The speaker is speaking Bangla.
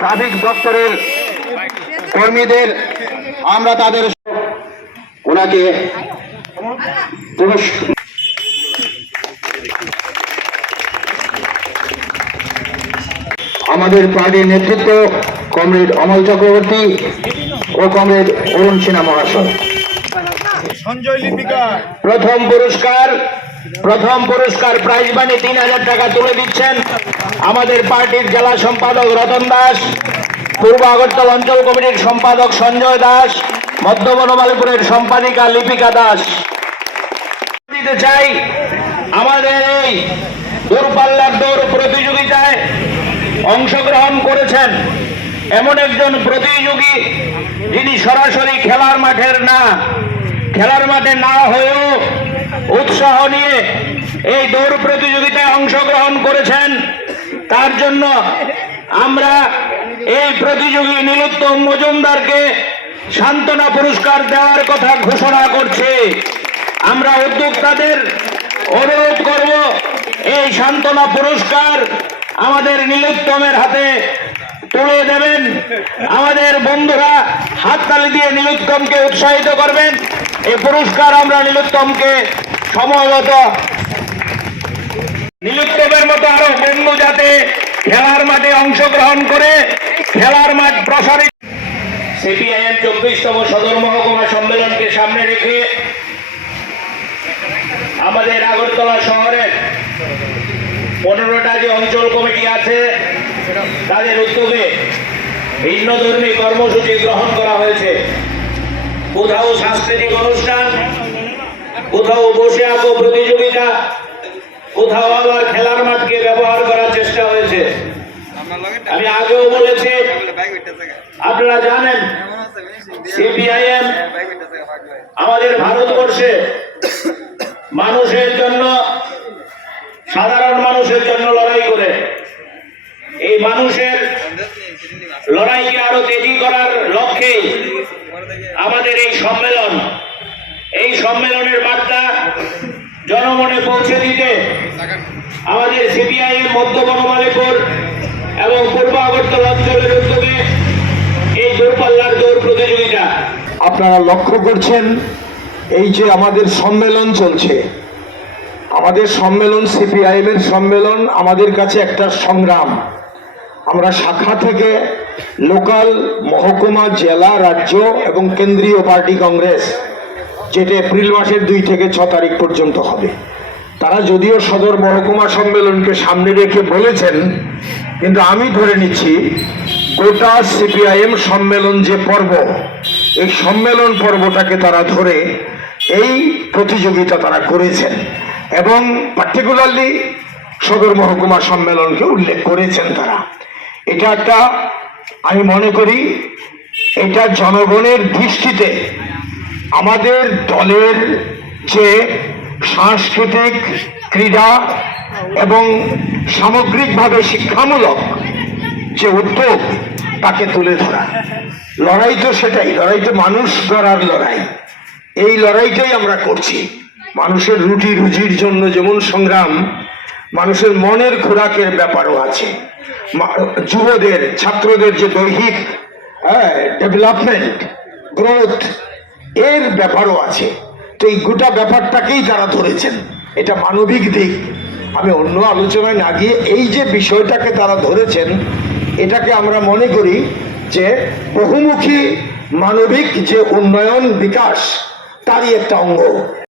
ট্রাফিক দপ্তরের কর্মীদের আমরা তাদের ওনাকে আমাদের পার্টির নেতৃত্ব কমরেড অমল চক্রবর্তী ও কমরেড অরুণ সিনহা মহাশয়। প্রথম পুরস্কার প্রাইজ মানি ৩,০০০ টাকা তুলে দিচ্ছেন আমাদের পার্টির জেলা সম্পাদক রতন দাস, পূর্ব আগরতলা অঞ্চল কমিটির সম্পাদক সঞ্জয় দাস, মধ্য বনমালীপুরের সম্পাদিকা লিপিকা দাস। দিতে চাই আমাদের এই দূরপাল্লার দৌড় প্রতিযোগিতায় অংশগ্রহণ করেছেন এমন একজন প্রতিযোগী যিনি সরাসরি খেলার মাঠে না হয়েও উৎসাহ নিয়ে এই দৌড় প্রতিযোগিতায় অংশগ্রহণ করেছেন। তার জন্য আমরা এই প্রতিযোগী নীলোত্তম মজুমদারকে সান্ত্বনা পুরস্কার দেওয়ার কথা ঘোষণা করছি। আমরা উদ্যোক্তাদের অনুরোধ করব এই সান্ত্বনা পুরস্কার আমাদের নীলোত্তমের হাতে তুলে দেবেন। আমাদের বন্ধুরা হাততালি দিয়ে নীলোত্তমকে উৎসাহিত করবেন। এই পুরস্কার আমরা নীলোত্তমকে সমবেত নীলোত্তমের মতো আরো বন্ধু যাতে খেলার মাঠে অংশগ্রহণ করে খেলার মাঠ প্রসারিত। সিপিআইএম 24তম সদর মহকুমা সম্মেলনকে সামনে রেখে আমাদের আগরতলা শহরের 15টা যে অঞ্চল কমিটি আছে তাদের উদ্যোগে ভিন্ন ধর্মী কর্মসূচি গ্রহণ করা হয়েছে। কোথাও সাংস্কৃতিক অনুষ্ঠান, কোথাও বসে আঁকো প্রতিযোগিতা, কোথাও আবার খেলার মাঠকে ব্যবহার করার চেষ্টা হয়েছে। আমি আগেও বলেছি, আপনারা জানেন সিপিআইএম আমাদের ভারতবর্ষে মানুষের জন্য, সাধারণ মানুষের জন্য লড়াই করে এই মানুষের লড়াইকে আরো তেজি করার লক্ষ্যে আমাদের এই সম্মেলনের বার্তা জনমনে পৌঁছে দিতে আমাদের সিপিআইএম মধ্য বনমালীপুর এবং পূর্ব আগরতলা অঞ্চলের উদ্যোগে এই দূরপাল্লার দৌড় প্রতিযোগিতা। আপনারা লক্ষ্য করছেন এই যে আমাদের সম্মেলন চলছে, আমাদের সম্মেলন সিপিআইএম এর সম্মেলন আমাদের কাছে একটা সংগ্রাম। আমরা শাখা থেকে লোকাল, মহকুমা, জেলা, রাজ্য এবং কেন্দ্রীয় পার্টি কংগ্রেস, যেটা এপ্রিল মাসের 2 থেকে 6 তারিখ পর্যন্ত হবে, তারা যদিও সদর মহকুমা সম্মেলনকে সামনে রেখে বলেছেন, কিন্তু আমি ধরে নিচ্ছি গোটা সিপিআইএম সম্মেলন যে পর্ব, এই সম্মেলন পর্বটাকে তারা ধরে এই প্রতিযোগিতা তারা করেছেন এবং পার্টিকুলারলি সদর মহকুমা সম্মেলনকে উল্লেখ করেছেন তারা। এটা একটা, আমি মনে করি এটা জনগণের দৃষ্টিতে আমাদের দলের যে সাংস্কৃতিক, ক্রীড়া এবং সামগ্রিকভাবে শিক্ষামূলক যে উদ্যোগ তাকে তুলে ধরা। লড়াই তো সেটাই, লড়াই তো মানুষ গড়ার লড়াই। এই লড়াইটাই আমরা করছি। মানুষের রুটি রুজির জন্য যেমন সংগ্রাম, মানুষের মনের খোরাকের ব্যাপারও আছে। যুবদের, ছাত্রদের যে দৈহিক ডেভেলপমেন্ট, গ্রোথ, এর ব্যাপারও আছে। তো এই গোটা ব্যাপারটাকেই তারা ধরেছেন। এটা মানবিক দিক। আমি অন্য আলোচনায় না গিয়ে এই যে বিষয়টাকে তারা ধরেছেন, এটাকে আমরা মনে করি যে বহুমুখী মানবিক যে উন্নয়ন, বিকাশ, তারই একটা অঙ্গ।